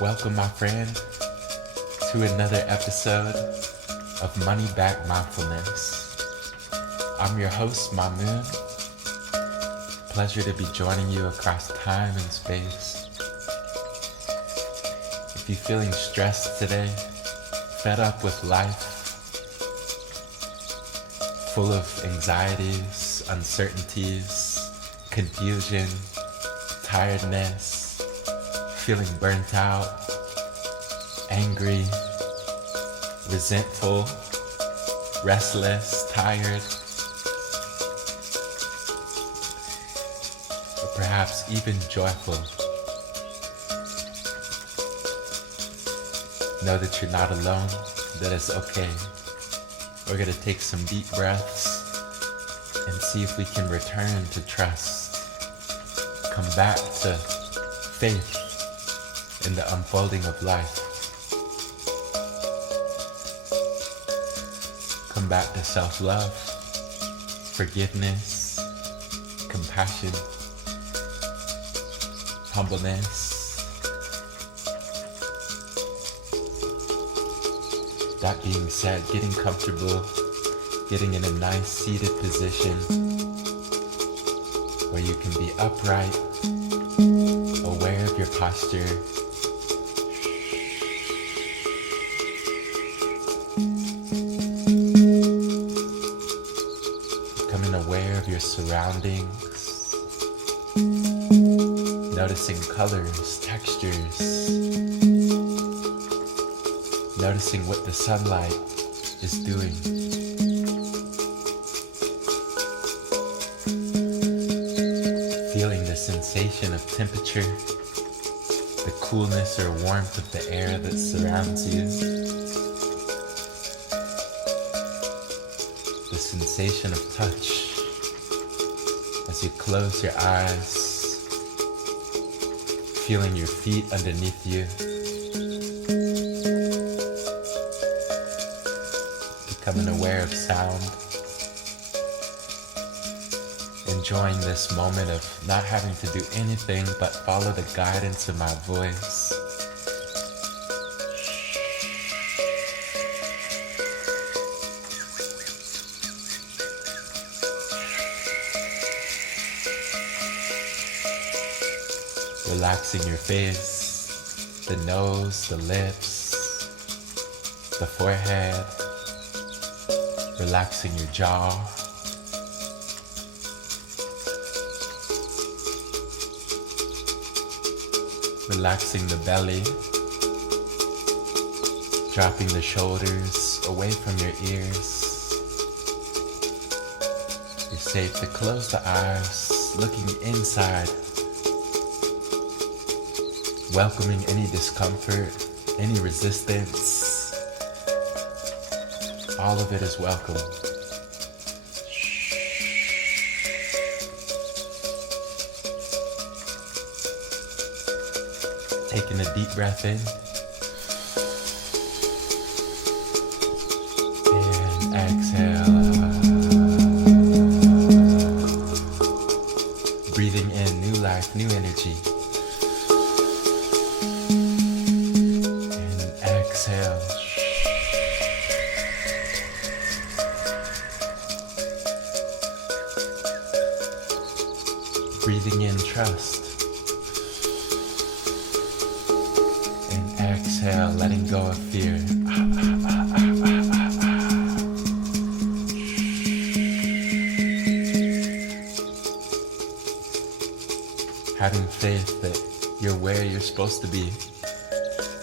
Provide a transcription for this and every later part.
Welcome, my friend, to another episode of Money Back Mindfulness. I'm your host, Mamoon. Pleasure to be joining you across time and space. If you're feeling stressed today, fed up with life, full of anxieties, uncertainties, confusion, tiredness, feeling burnt out, angry, resentful, restless, tired, or perhaps even joyful. Know that you're not alone, that it's okay. We're going to take some deep breaths and see if we can return to trust, come back to faith in the unfolding of life. Come back to self-love, forgiveness, compassion, humbleness. That being said, getting comfortable, getting in a nice seated position where you can be upright, aware of your posture, becoming aware of your surroundings, noticing colors, textures, noticing what the sunlight is doing. Feeling the sensation of temperature, the coolness or warmth of the air that surrounds you. The sensation of touch as you close your eyes, feeling your feet underneath you. Becoming aware of sound. Enjoying this moment of not having to do anything but follow the guidance of my voice. Relaxing your face, the nose, the lips, the forehead. Relaxing your jaw. Relaxing the belly. Dropping the shoulders away from your ears. You're safe to close the eyes, looking inside. Welcoming any discomfort, any resistance. All of it is welcome. Taking a deep breath in. And exhale. Breathing in new life, new energy. And exhale. Breathing in trust. And exhale, letting go of fear. Having faith that you're where you're supposed to be,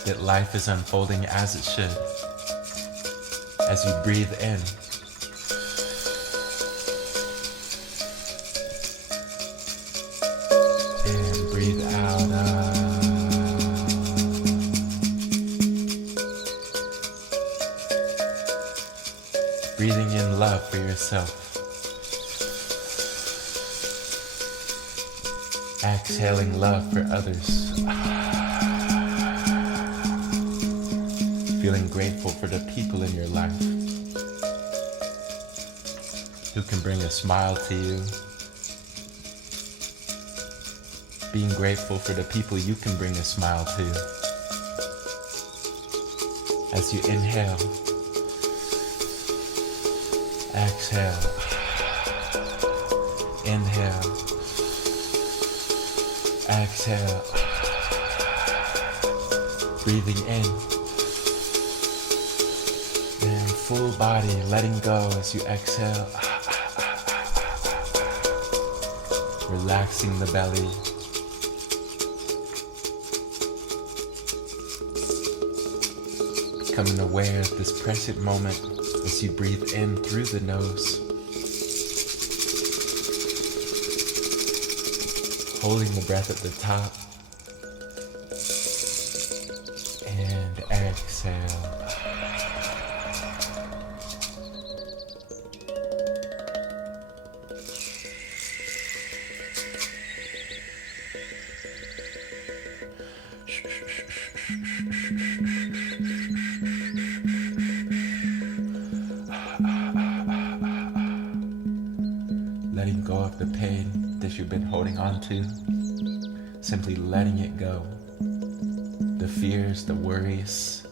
that life is unfolding as it should. As you breathe in, and breathe out. Breathing in love for yourself. Exhaling love for others. Feeling grateful for the people in your life who can bring a smile to you. Being grateful for the people you can bring a smile to. As you inhale, exhale, inhale, exhale, breathing in, and full body letting go as you exhale, relaxing the belly, becoming aware of this present moment as you breathe in through the nose, holding the breath at the top, and exhale. Letting go of the pain that you've been holding on to, simply letting it go. The fears, the worries,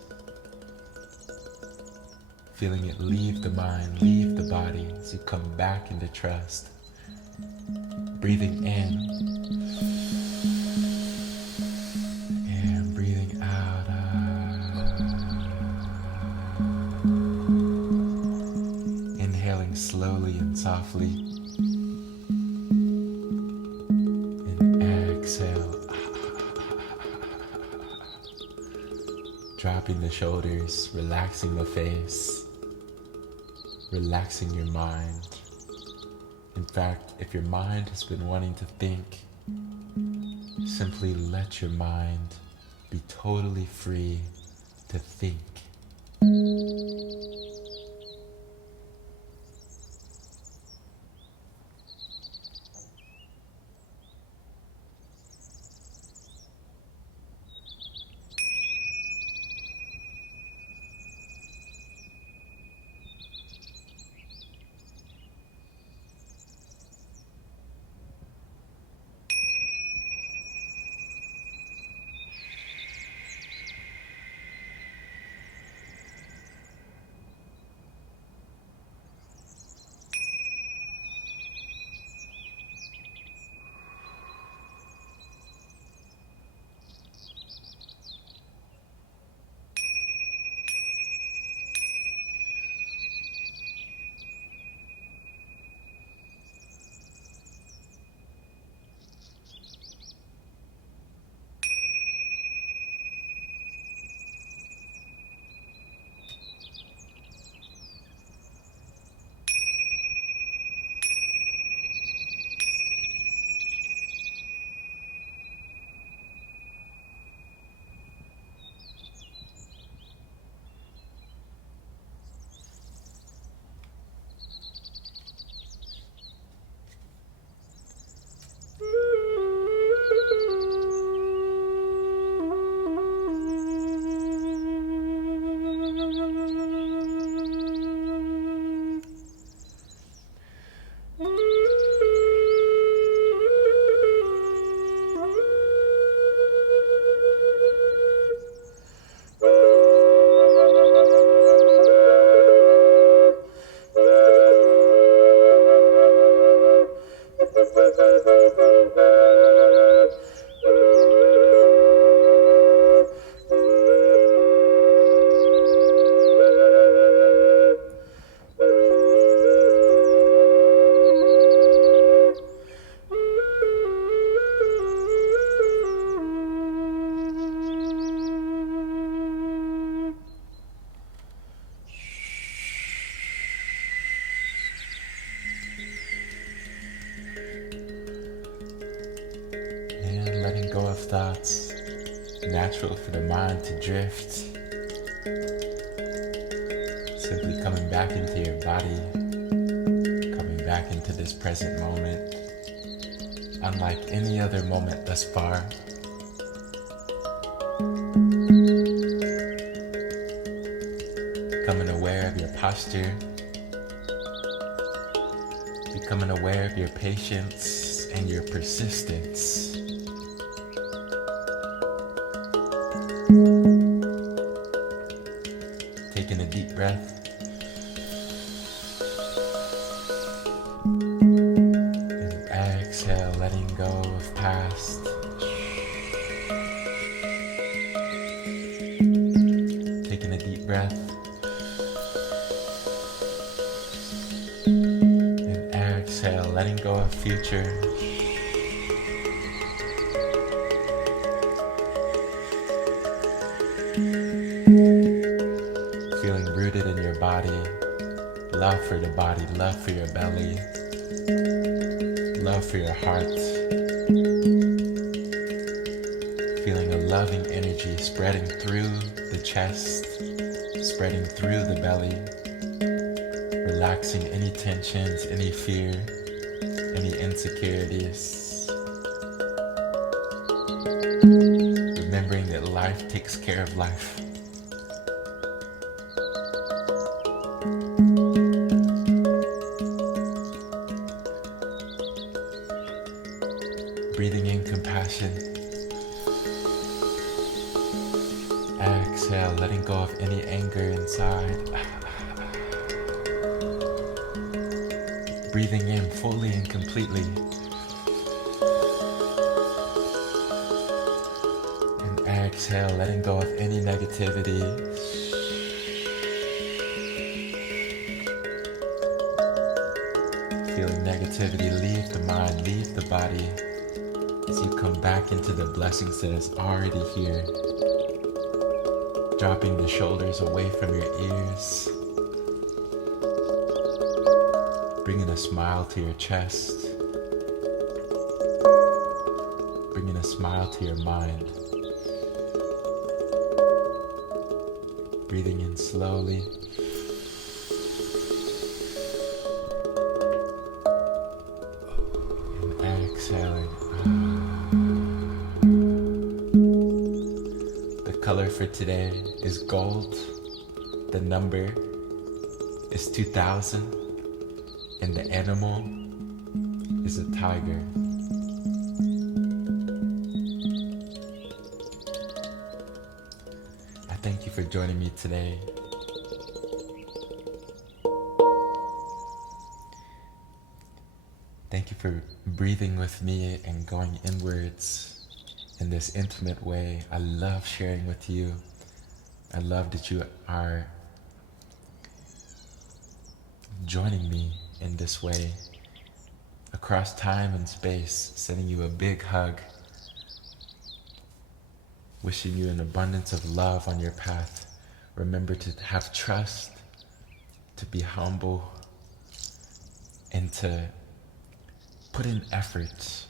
feeling it leave the mind, leave the body as you come back into trust. Breathing in and breathing out. Inhaling slowly and softly. Exhale, dropping the shoulders, relaxing the face, relaxing your mind. In fact, if your mind has been wanting to think, simply let your mind be totally free to think. go of thoughts. Natural for the mind to drift. Simply coming back into your body, coming back into this present moment, unlike any other moment thus far. Becoming aware of your posture, becoming aware of your patience and your persistence. Taking a deep breath. And exhale, letting go of past. Taking a deep breath. And exhale, letting go of future. Feeling rooted in your body, love for the body, love for your belly, love for your heart. Feeling a loving energy spreading through the chest, spreading through the belly, relaxing any tensions, any fear, any insecurities. Remembering that life takes care of life. Breathing in compassion. Exhale, letting go of any anger inside. Breathing in fully and completely. And exhale, letting go of any negativity. Feeling negativity leave the mind, leave the body. As you come back into the blessings that is already here, dropping the shoulders away from your ears, bringing a smile to your chest, bringing a smile to your mind, breathing in slowly, and exhaling. The color for today is gold. The number is 2000. And the animal is a tiger. I thank you for joining me today. Thank you for breathing with me and going inwards in this intimate way. I love sharing with you. I love that you are joining me in this way across time and space, sending you a big hug, wishing you an abundance of love on your path. Remember to have trust, to be humble, and to put in effort.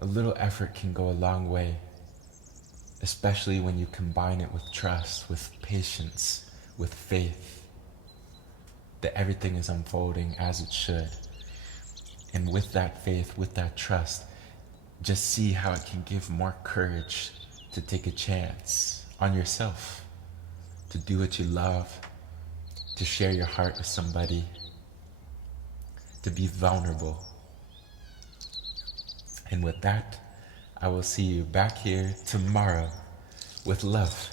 A little effort can go a long way, especially when you combine it with trust, with patience, with faith, that everything is unfolding as it should. And with that faith, with that trust, just see how it can give more courage to take a chance on yourself, to do what you love, to share your heart with somebody, to be vulnerable. And with that, I will see you back here tomorrow with love.